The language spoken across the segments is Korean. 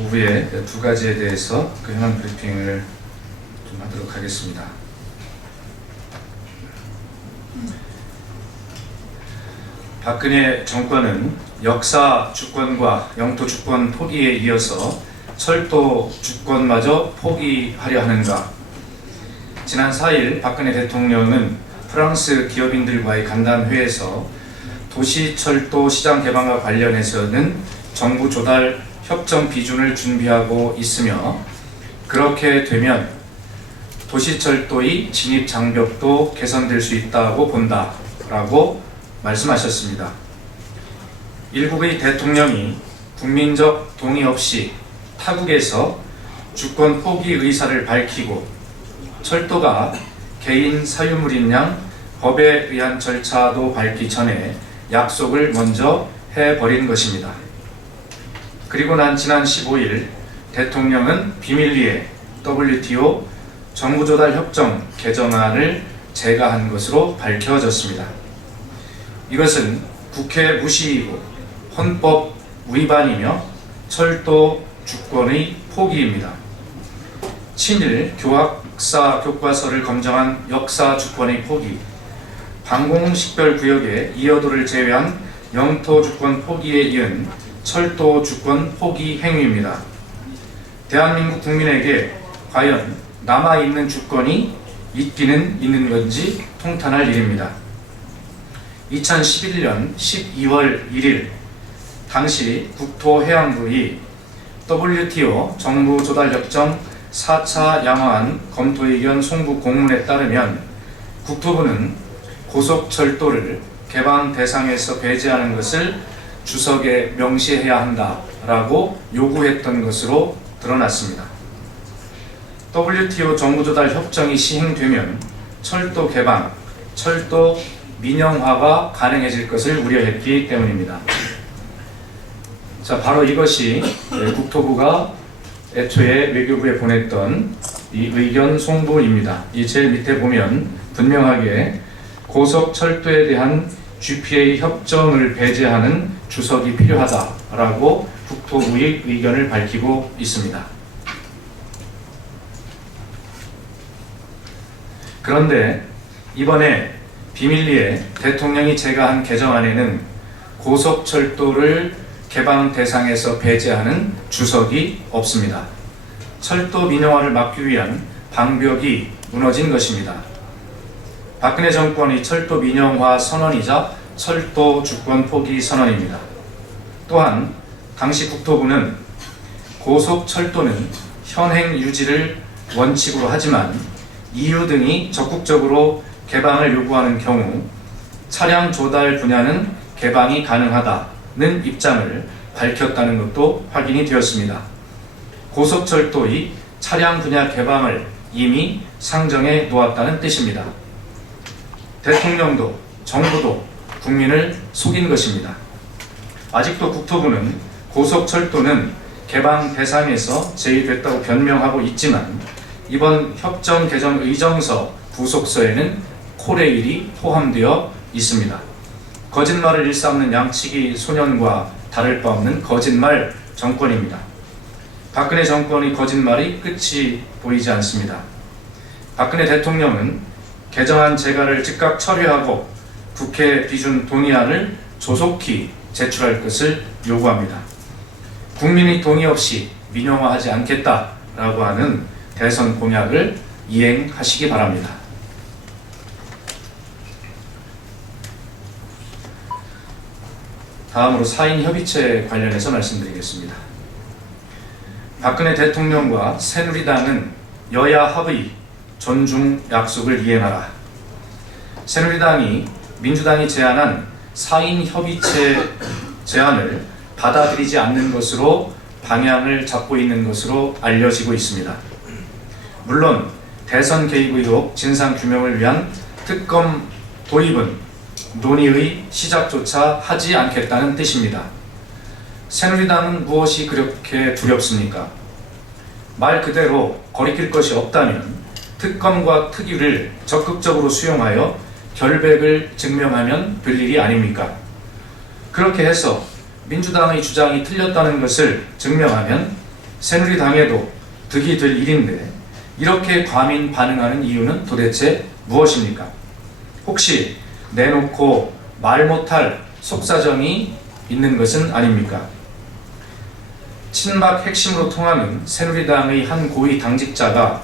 오후에 두 가지에 대해서 현안 브리핑을 좀 하도록 하겠습니다. 박근혜 정권은 역사 주권과 영토 주권 포기에 이어서 철도 주권마저 포기하려 하는가? 지난 4일 박근혜 대통령은 프랑스 기업인들과의 간담회에서 도시철도 시장 개방과 관련해서는 정부 조달 협정 비준을 준비하고 있으며, 그렇게 되면 도시철도의 진입 장벽도 개선될 수 있다고 본다라고 말씀하셨습니다. 일국의 대통령이 국민적 동의 없이 타국에서 주권 포기 의사를 밝히고 철도가 개인 사유물인 양 법에 의한 절차도 밟기 전에 약속을 먼저 해버린 것입니다. 그리고 난 지난 15일 대통령은 비밀리에 WTO 정부조달협정 개정안을 제거한 것으로 밝혀졌습니다. 이것은 국회 무시이고 헌법 위반이며 철도 주권의 포기입니다. 친일 교학사 교과서를 검정한 역사 주권의 포기, 방공식별구역의 이어도를 제외한 영토 주권 포기에 이은 철도 주권 포기 행위입니다. 대한민국 국민에게 과연 남아있는 주권이 있기는 있는 건지 통탄할 일입니다. 2011년 12월 1일 당시 국토해양부의 WTO 정부조달협정 4차 양화안 검토의견 송부 공문에 따르면 국토부는 고속철도를 개방 대상에서 배제하는 것을 주석에 명시해야 한다라고 요구했던 것으로 드러났습니다. WTO 정부조달협정이 시행되면 철도 개방, 철도 민영화가 가능해질 것을 우려했기 때문입니다. 자, 바로 이것이 국토부가 애초에 외교부에 보냈던 이 의견 송부입니다. 이 제일 밑에 보면 분명하게 고속철도에 대한 GPA 협정을 배제하는 주석이 필요하다라고 국토부의 의견을 밝히고 있습니다. 그런데 이번에 비밀리에 대통령이 제거한 개정안에는 고속철도를 개방 대상에서 배제하는 주석이 없습니다. 철도 민영화를 막기 위한 방벽이 무너진 것입니다. 박근혜 정권의 철도 민영화 선언이자 철도 주권 포기 선언입니다. 또한 당시 국토부는 고속철도는 현행 유지를 원칙으로 하지만 EU 등이 적극적으로 개방을 요구하는 경우 차량 조달 분야는 개방이 가능하다는 입장을 밝혔다는 것도 확인이 되었습니다. 고속철도의 차량 분야 개방을 이미 상정해 놓았다는 뜻입니다. 대통령도 정부도 국민을 속인 것입니다. 아직도 국토부는 고속철도는 개방 대상에서 제외됐다고 변명하고 있지만 이번 협정 개정 의정서 부속서에는 코레일이 포함되어 있습니다. 거짓말을 일삼는 양치기 소년과 다를 바 없는 거짓말 정권입니다. 박근혜 정권의 거짓말이 끝이 보이지 않습니다. 박근혜 대통령은 개정안 제거를 즉각 처리하고 국회 비준 동의안을 조속히 제출할 것을 요구합니다. 국민의 동의 없이 민영화하지 않겠다라고 하는 대선 공약을 이행하시기 바랍니다. 다음으로 4인 협의체 관련해서 말씀드리겠습니다. 박근혜 대통령과 새누리당은 여야 합의 존중 약속을 이행하라. 새누리당이 민주당이 제안한 4인 협의체 제안을 받아들이지 않는 것으로 방향을 잡고 있는 것으로 알려지고 있습니다. 물론 대선 개입 의혹 진상규명을 위한 특검 도입은 논의의 시작조차 하지 않겠다는 뜻입니다. 새누리당은 무엇이 그렇게 두렵습니까? 말 그대로 거리낄 것이 없다면 특검과 특위를 적극적으로 수용하여 결백을 증명하면 될 일이 아닙니까? 그렇게 해서 민주당의 주장이 틀렸다는 것을 증명하면 새누리당에도 득이 될 일인데 이렇게 과민 반응하는 이유는 도대체 무엇입니까? 혹시 내놓고 말 못할 속사정이 있는 것은 아닙니까? 친박 핵심으로 통하는 새누리당의 한 고위 당직자가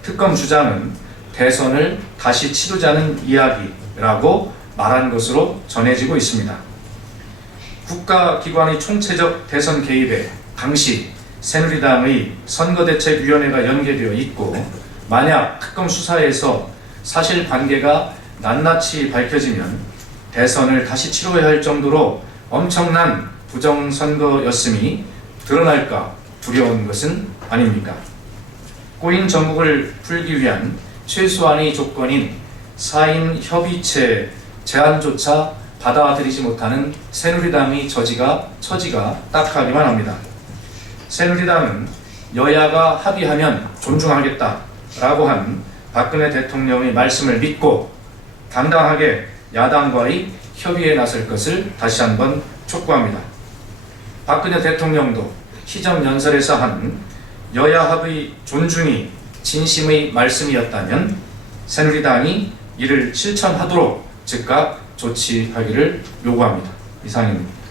특검 주장은 대선을 다시 치르자는 이야기라고 말한 것으로 전해지고 있습니다. 국가기관의 총체적 대선 개입에 당시 새누리당의 선거대책위원회가 연계되어 있고 만약 특검 수사에서 사실관계가 낱낱이 밝혀지면 대선을 다시 치러야 할 정도로 엄청난 부정선거였음이 드러날까 두려운 것은 아닙니까? 꼬인 전국을 풀기 위한 최소한의 조건인 4인 협의체 제안조차 받아들이지 못하는 새누리당의 처지가 딱하기만 합니다. 새누리당은 여야가 합의하면 존중하겠다라고 한 박근혜 대통령의 말씀을 믿고 당당하게 야당과의 협의에 나설 것을 다시 한번 촉구합니다. 박근혜 대통령도 시정연설에서 한 여야 합의 존중이 진심의 말씀이었다면 새누리당이 이를 실천하도록 즉각 조치하기를 요구합니다. 이상입니다.